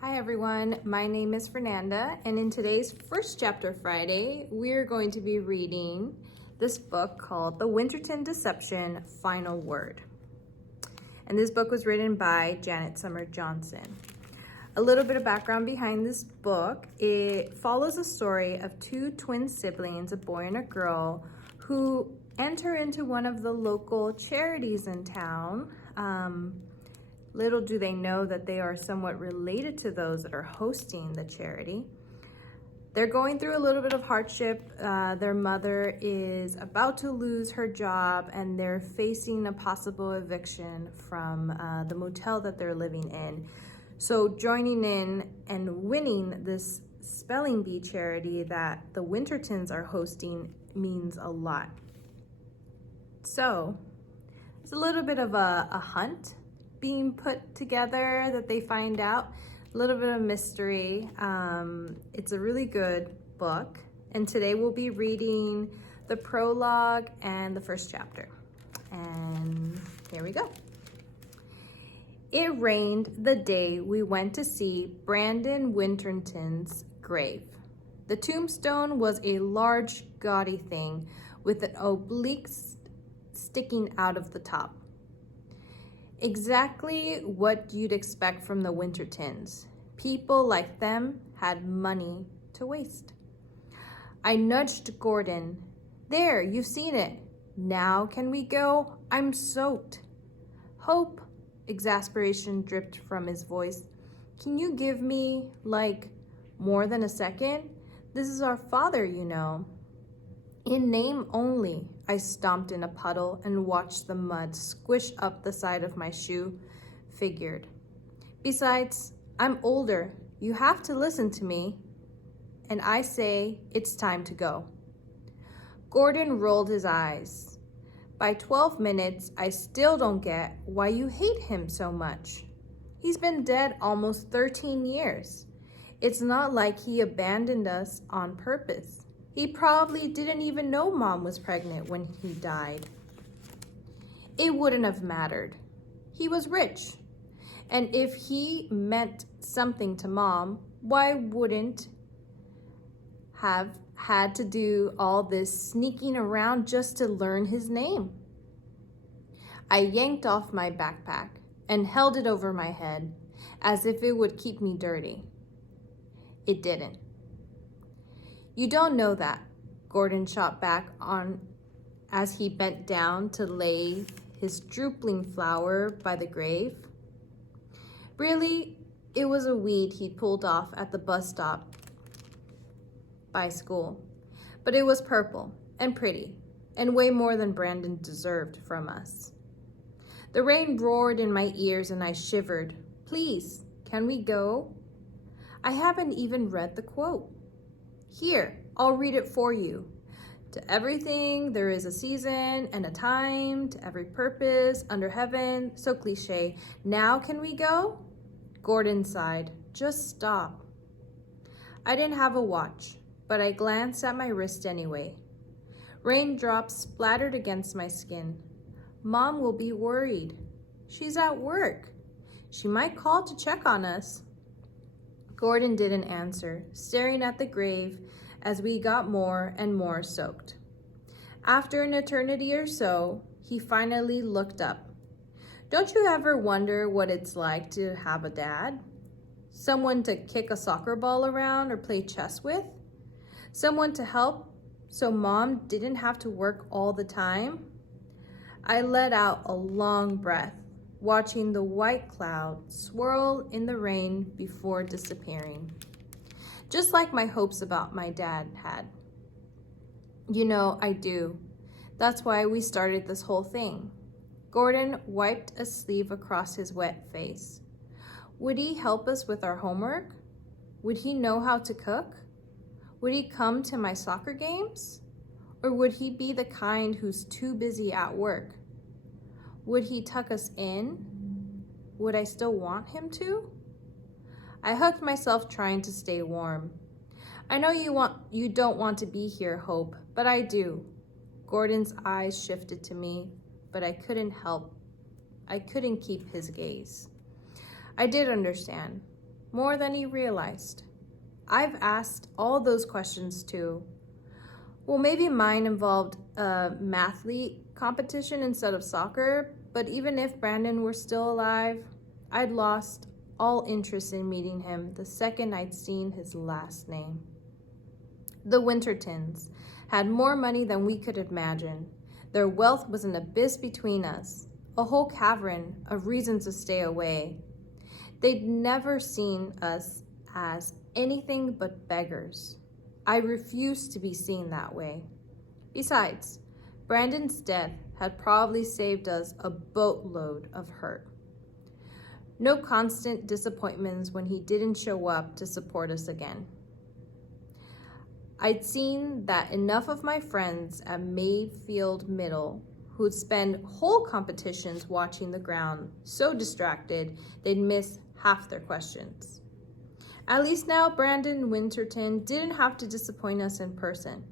Hi everyone, my name is Fernanda, and in today's First Chapter Friday, we're going to be reading this book called The Winterton Deception Final Word. And this book was written by Janet Summer Johnson. A little bit of background behind this book. It follows the story of two twin siblings, a boy and a girl, who enter into one of the local charities in town. Little do they know that they are somewhat related to those that are hosting the charity. They're going through a little bit of hardship. Their mother is about to lose her job and they're facing a possible eviction from the motel that they're living in. So joining in and winning this spelling bee charity that the Wintertons are hosting means a lot. So it's a little bit of a hunt being put together that they find out, a little bit of mystery. It's a really good book, and today we'll be reading the prologue and the first chapter. And here we go. It rained the day we went to see Brandon Winterton's grave. The tombstone was a large, gaudy thing with an oblique sticking out of the top. Exactly what you'd expect from the Wintertons. People like them had money to waste. I nudged Gordon. There, you've seen it. Now can we go? I'm soaked. Hope, exasperation dripped from his voice. Can you give me, more than a second? This is our father, you know. In name only, I stomped in a puddle and watched the mud squish up the side of my shoe. Figured. Besides, I'm older. You have to listen to me. And I say it's time to go. Gordon rolled his eyes. By 12 minutes, I still don't get why you hate him so much. He's been dead almost 13 years. It's not like he abandoned us on purpose. He probably didn't even know Mom was pregnant when he died. It wouldn't have mattered. He was rich. And if he meant something to Mom, why wouldn't have had to do all this sneaking around just to learn his name? I yanked off my backpack and held it over my head as if it would keep me dirty. It didn't. You don't know that, Gordon shot back on as he bent down to lay his drooping flower by the grave. Really, it was a weed he'd pulled off at the bus stop by school, but it was purple and pretty and way more than Brandon deserved from us. The rain roared in my ears and I shivered. Please, can we go? I haven't even read the quote. Here, I'll read it for you. To everything, there is a season and a time, to every purpose under heaven. So cliche. Now can we go? Gordon sighed. Just stop. I didn't have a watch, but I glanced at my wrist anyway. Raindrops splattered against my skin. Mom will be worried. She's at work. She might call to check on us. Gordon didn't answer, staring at the grave as we got more and more soaked. After an eternity or so, he finally looked up. Don't you ever wonder what it's like to have a dad? Someone to kick a soccer ball around or play chess with? Someone to help so Mom didn't have to work all the time? I let out a long breath, watching the white cloud swirl in the rain before disappearing. Just like my hopes about my dad had. You know, I do. That's why we started this whole thing. Gordon wiped a sleeve across his wet face. Would he help us with our homework? Would he know how to cook? Would he come to my soccer games? Or would he be the kind who's too busy at work? Would he tuck us in? Would I still want him to? I hugged myself trying to stay warm. I know you don't want to be here, Hope, but I do. Gordon's eyes shifted to me, but I couldn't keep his gaze. I did understand. more than he realized. I've asked all those questions too. Well, maybe mine involved a mathlete competition instead of soccer, but even if Brandon were still alive, I'd lost all interest in meeting him the second I'd seen his last name. The Wintertons had more money than we could imagine. Their wealth was an abyss between us, a whole cavern of reasons to stay away. They'd never seen us as anything but beggars. I refused to be seen that way. Besides, Brandon's death had probably saved us a boatload of hurt. No constant disappointments when he didn't show up to support us again. I'd seen that enough of my friends at Mayfield Middle who'd spend whole competitions watching the ground, so distracted they'd miss half their questions. At least now Brandon Winterton didn't have to disappoint us in person.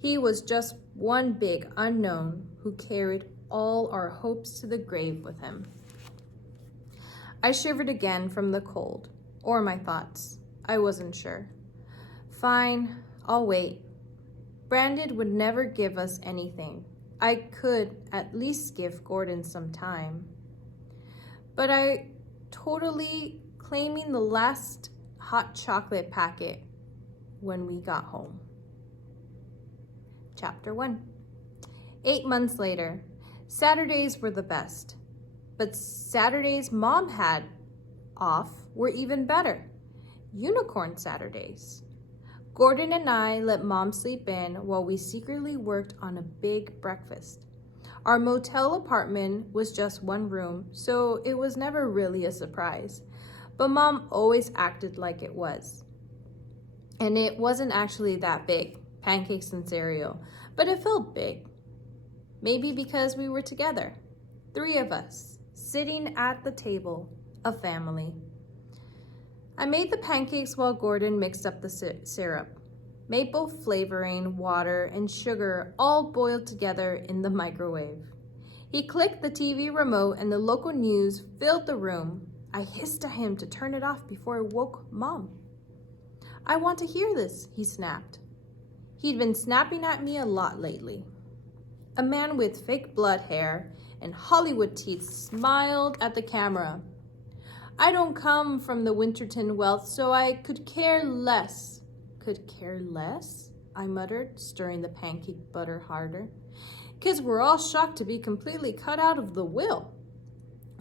He was just one big unknown who carried all our hopes to the grave with him. I shivered again from the cold, or my thoughts. I wasn't sure. Fine, I'll wait. Brandon would never give us anything. I could at least give Gordon some time. But I totally claiming the last hot chocolate packet when we got home. Chapter 1. 8 months later, Saturdays were the best. But Saturdays Mom had off were even better. Unicorn Saturdays. Gordon and I let Mom sleep in while we secretly worked on a big breakfast. Our motel apartment was just one room, so it was never really a surprise. But Mom always acted like it was. And it wasn't actually that big, pancakes and cereal, but it felt big. Maybe because we were together, 3 of us, sitting at the table, a family. I made the pancakes while Gordon mixed up the syrup. Maple flavoring, water, and sugar all boiled together in the microwave. He clicked the TV remote and the local news filled the room. I hissed at him to turn it off before it woke Mom. I want to hear this, he snapped. He'd been snapping at me a lot lately. A man with fake blood hair and Hollywood teeth smiled at the camera. I don't come from the Winterton wealth, so I could care less. Could care less? I muttered, stirring the pancake butter harder. Kids were all shocked to be completely cut out of the will.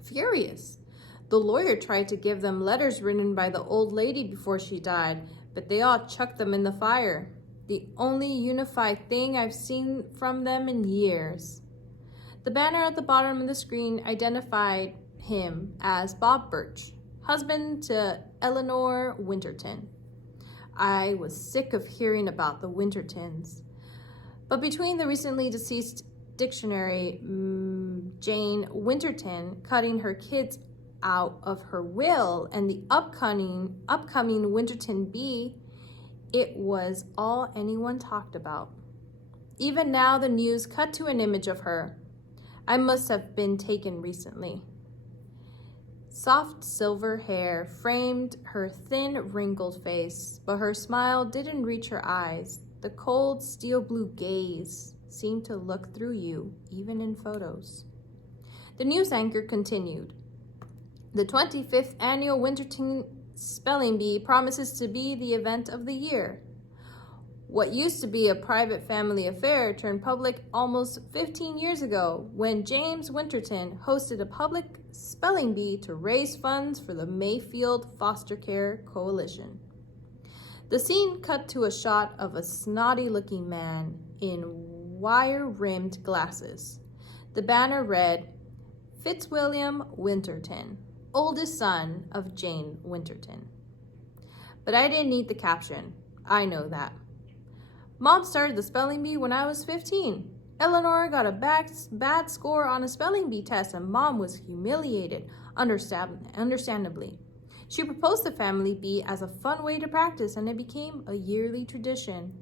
Furious. The lawyer tried to give them letters written by the old lady before she died, but they all chucked them in the fire. The only unified thing I've seen from them in years. The banner at the bottom of the screen identified him as Bob Birch, husband to Eleanor Winterton. I was sick of hearing about the Wintertons. But between the recently deceased dictionary, Jane Winterton cutting her kids out of her will and the upcoming Winterton bee, it was all anyone talked about. Even now the news cut to an image of her. I must have been taken recently. Soft silver hair framed her thin, wrinkled face, but her smile didn't reach her eyes. The cold, steel blue gaze seemed to look through you, even in photos. The news anchor continued. The 25th annual Winterton Spelling Bee promises to be the event of the year. What used to be a private family affair turned public almost 15 years ago when James Winterton hosted a public spelling bee to raise funds for the Mayfield Foster Care Coalition. The scene cut to a shot of a snotty-looking man in wire-rimmed glasses. The banner read, Fitzwilliam Winterton, oldest son of Jane Winterton. But I didn't need the caption. I know that. Mom started the spelling bee when I was 15. Eleanor got a bad score on a spelling bee test and Mom was humiliated, understandably. She proposed the family bee as a fun way to practice and it became a yearly tradition.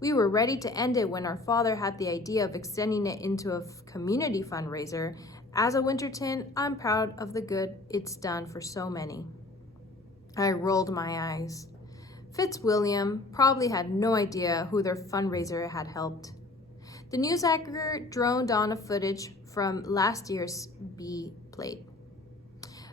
We were ready to end it when our father had the idea of extending it into a community fundraiser. As a Winterton, I'm proud of the good it's done for so many. I rolled my eyes. Fitzwilliam probably had no idea who their fundraiser had helped. The news anchor droned on a footage from last year's bee plate.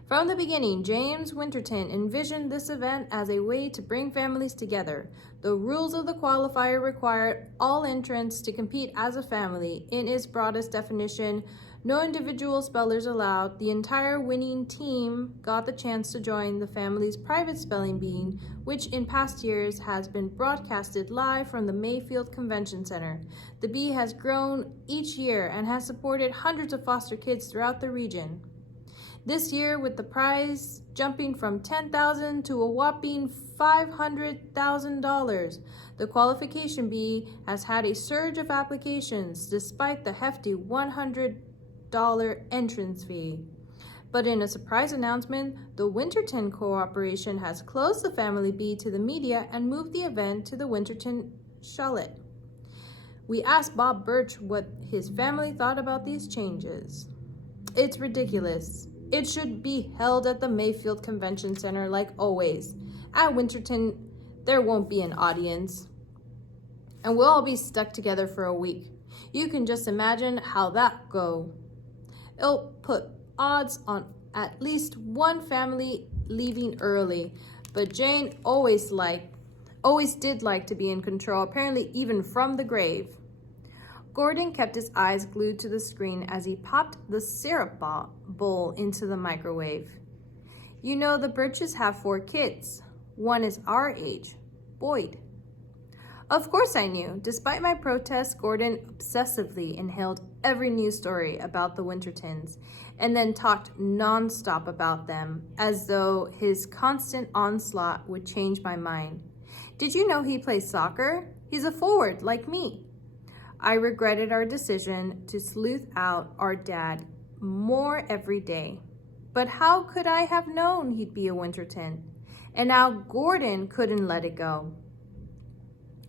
From the beginning, James Winterton envisioned this event as a way to bring families together. The rules of the qualifier required all entrants to compete as a family. In its broadest definition, no individual spellers allowed. The entire winning team got the chance to join the family's private spelling bee, which in past years has been broadcasted live from the Mayfield Convention Center. The bee has grown each year and has supported hundreds of foster kids throughout the region. This year, with the prize jumping from $10,000 to a whopping $500,000, the qualification bee has had a surge of applications despite the hefty $100 entrance fee. But in a surprise announcement, the Winterton Corporation has closed the family bee to the media and moved the event to the Winterton chalet. We asked Bob Birch what his family thought about these changes. It's ridiculous. It should be held at the Mayfield Convention Center like always. At Winterton, there won't be an audience. And we'll all be stuck together for a week. You can just imagine how that go. It'll put odds on at least one family leaving early. But Jane always did like to be in control, apparently even from the grave. Gordon kept his eyes glued to the screen as he popped the syrup bowl into the microwave. You know, the Birches have 4 kids. One is our age, Boyd. Of course I knew. Despite my protests, Gordon obsessively inhaled every news story about the Wintertons and then talked nonstop about them, as though his constant onslaught would change my mind. Did you know he plays soccer? He's a forward like me. I regretted our decision to sleuth out our dad more every day. But how could I have known he'd be a Winterton? And now Gordon couldn't let it go.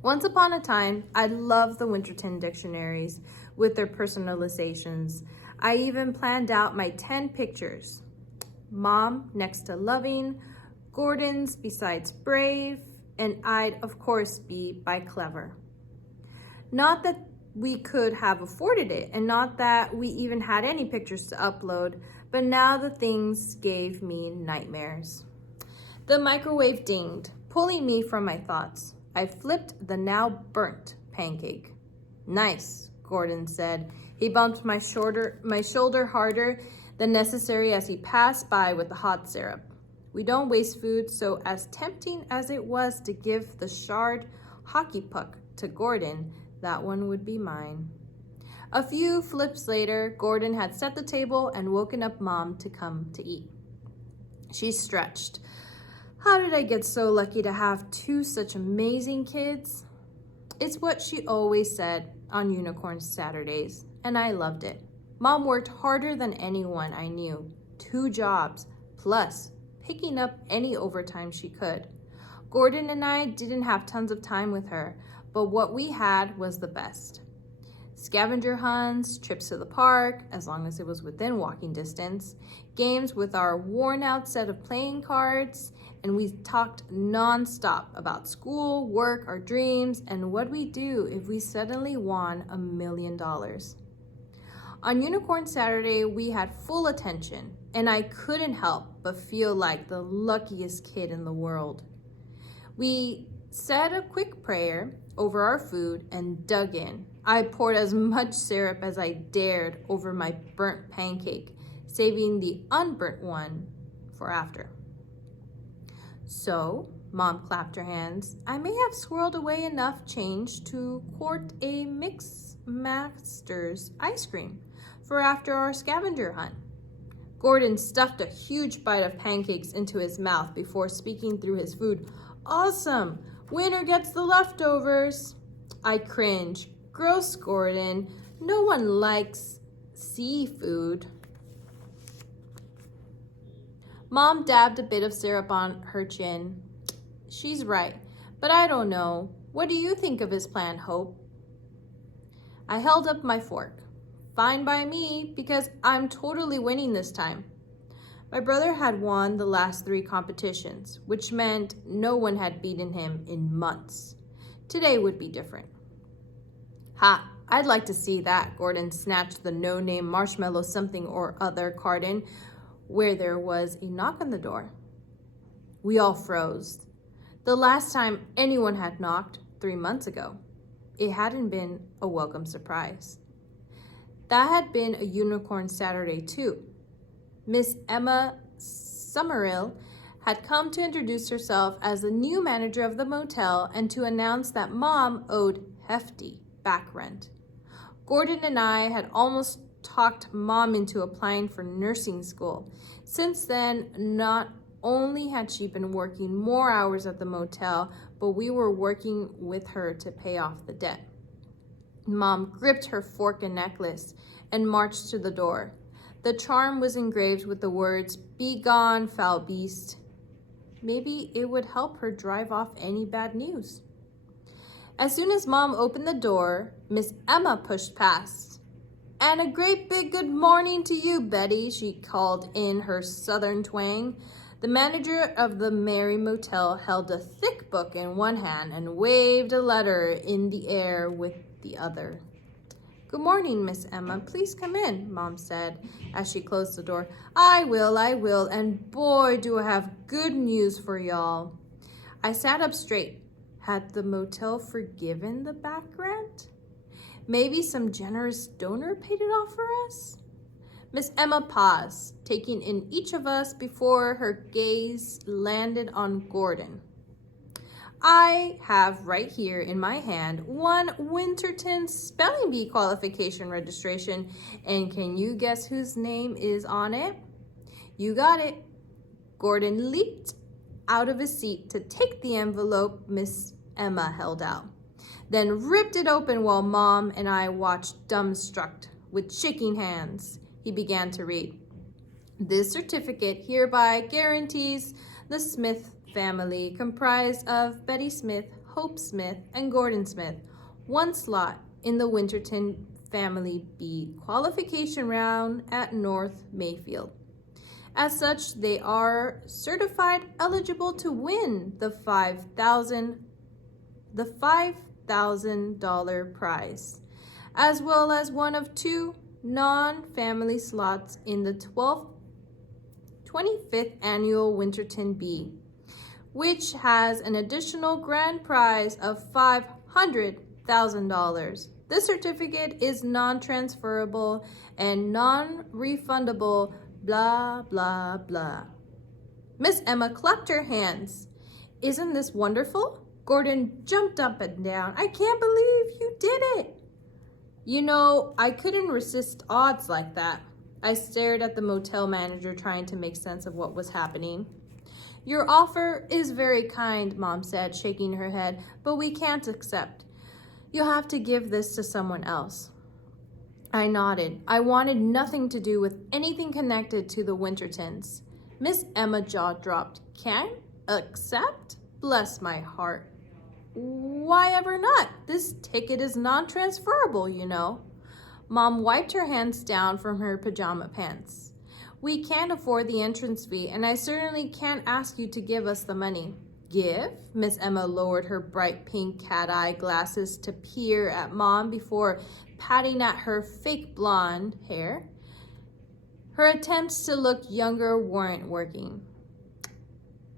Once upon a time, I loved the Winterton dictionaries with their personalizations. I even planned out my 10 pictures. Mom next to loving, Gordon's besides brave, and I'd of course be by clever. Not that we could have afforded it, and not that we even had any pictures to upload, but now the things gave me nightmares. The microwave dinged, pulling me from my thoughts. I flipped the now burnt pancake. Nice, Gordon said. He bumped my shoulder harder than necessary as he passed by with the hot syrup. We don't waste food, so as tempting as it was to give the shard hockey puck to Gordon, that one would be mine. A few flips later, Gordon had set the table and woken up Mom to come to eat. She stretched. How did I get so lucky to have 2 such amazing kids? It's what she always said on Unicorn Saturdays, and I loved it. Mom worked harder than anyone I knew. 2 jobs, plus picking up any overtime she could. Gordon and I didn't have tons of time with her, but what we had was the best. Scavenger hunts, trips to the park, as long as it was within walking distance, games with our worn-out set of playing cards, and we talked nonstop about school, work, our dreams, and what we'd do if we suddenly won $1 million. On Unicorn Saturday, we had full attention, and I couldn't help but feel like the luckiest kid in the world. We said a quick prayer over our food and dug in. I poured as much syrup as I dared over my burnt pancake, saving the unburnt one for after. So, Mom clapped her hands, I may have squirreled away enough change to quart a Mix Masters ice cream for after our scavenger hunt. Gordon stuffed a huge bite of pancakes into his mouth before speaking through his food. Awesome! Winner gets the leftovers. I cringe. Gross, Gordon. No one likes seafood. Mom dabbed a bit of syrup on her chin. She's right, but I don't know. What do you think of his plan, Hope? I held up my fork. Fine by me, because I'm totally winning this time. My brother had won the last 3 competitions, which meant no one had beaten him in months. Today would be different. Ha, I'd like to see that. Gordon snatched the no-name marshmallow something or other carton where there was a knock on the door. We all froze. The last time anyone had knocked, 3 months ago. It hadn't been a welcome surprise. That had been a unicorn Saturday too. Miss Emma Summerhill had come to introduce herself as the new manager of the motel and to announce that Mom owed hefty back rent. Gordon and I had almost talked Mom into applying for nursing school. Since then, not only had she been working more hours at the motel, but we were working with her to pay off the debt. Mom gripped her fork and necklace and marched to the door. The charm was engraved with the words, "Be gone, foul beast." Maybe it would help her drive off any bad news. As soon as Mom opened the door, Miss Emma pushed past. "And a great big good morning to you, Betty," she called in her southern twang. The manager of the Mary Motel held a thick book in one hand and waved a letter in the air with the other. "Good morning, Miss Emma. Please come in," Mom said as she closed the door. I will, and boy, do I have good news for y'all." I sat up straight. Had the motel forgiven the back rent? Maybe some generous donor paid it off for us? Miss Emma paused, taking in each of us before her gaze landed on Gordon. "I have right here in my hand one Winterton spelling bee qualification registration, and can you guess whose name is on it?" "You got it." Gordon leaped out of his seat to take the envelope Miss Emma held out, then ripped it open while Mom and I watched dumbstruck with shaking hands. He began to read. "This certificate hereby guarantees the Smith family, comprised of Betty Smith, Hope Smith, and Gordon Smith, one slot in the Winterton Family Bee qualification round at North Mayfield. As such, they are certified eligible to win the $5,000 prize, as well as one of 2 non-family slots in the 25th annual Winterton Bee, which has an additional grand prize of $500,000. This certificate is non-transferable and non-refundable, blah, blah, blah." Miss Emma clapped her hands. "Isn't this wonderful?" Gordon jumped up and down. "I can't believe you did it." You know, I couldn't resist odds like that. I stared at the motel manager, trying to make sense of what was happening. "Your offer is very kind," Mom said, shaking her head, "but we can't accept. You'll have to give this to someone else." I nodded. I wanted nothing to do with anything connected to the Wintertons. Miss Emma jaw dropped. "Can't accept? Bless my heart. Why ever not? This ticket is non-transferable, you know." Mom wiped her hands down from her pajama pants. "We can't afford the entrance fee, and I certainly can't ask you to give us the money." "Give?" Miss Emma lowered her bright pink cat-eye glasses to peer at Mom before patting at her fake blonde hair. Her attempts to look younger weren't working.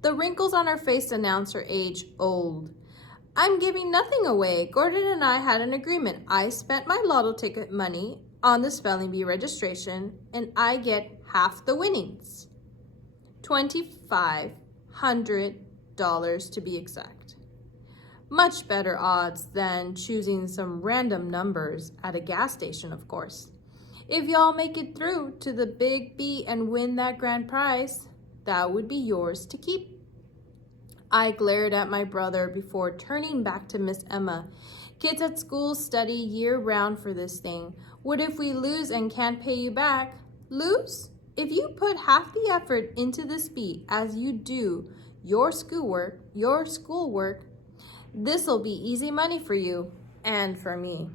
The wrinkles on her face announced her age old. "I'm giving nothing away. Gordon and I had an agreement. I spent my lotto ticket money on the spelling bee registration, and I get half the winnings. $2,500 to be exact. Much better odds than choosing some random numbers at a gas station, of course. If y'all make it through to the big bee and win that grand prize, that would be yours to keep." I glared at my brother before turning back to Miss Emma. "Kids at school study year-round for this thing. What if we lose and can't pay you back?" "Lose? If you put half the effort into this bee as you do your schoolwork, this'll be easy money for you and for me."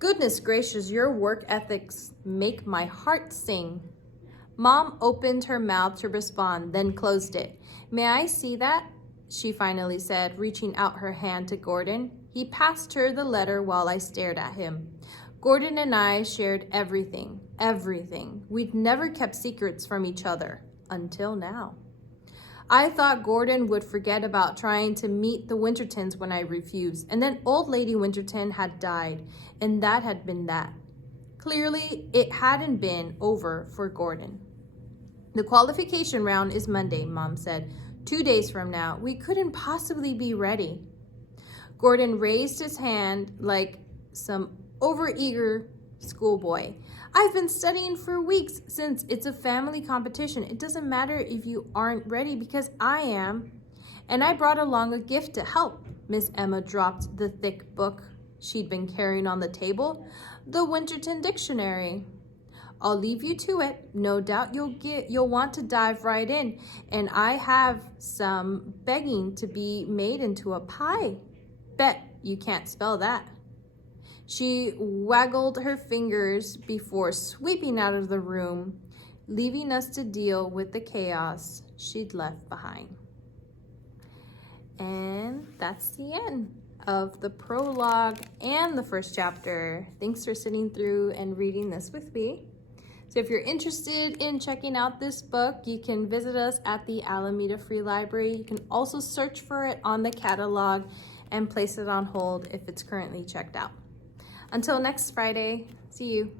Goodness gracious, your work ethics make my heart sing. Mom opened her mouth to respond, then closed it. May I see that? She finally said, reaching out her hand to Gordon. He passed her the letter while I stared at him. Gordon and I shared everything, everything. We'd never kept secrets from each other, until now. I thought Gordon would forget about trying to meet the Wintertons when I refused, and then old lady Winterton had died, and that had been that. Clearly, it hadn't been over for Gordon. The qualification round is Monday, Mom said. 2 days from now. We couldn't possibly be ready. Gordon raised his hand like some overeager schoolboy. I've been studying for weeks since it's a family competition. It doesn't matter if you aren't ready because I am. And I brought along a gift to help. Miss Emma dropped the thick book she'd been carrying on the table, the Winterton Dictionary. I'll leave you to it. No doubt you'll want to dive right in. And I have some begging to be made into a pie. Bet you can't spell that. She waggled her fingers before sweeping out of the room, leaving us to deal with the chaos she'd left behind. And that's the end of the prologue and the first chapter. Thanks for sitting through and reading this with me. So if you're interested in checking out this book, you can visit us at the Alameda Free Library. You can also search for it on the catalog and place it on hold if it's currently checked out. Until next Friday, see you.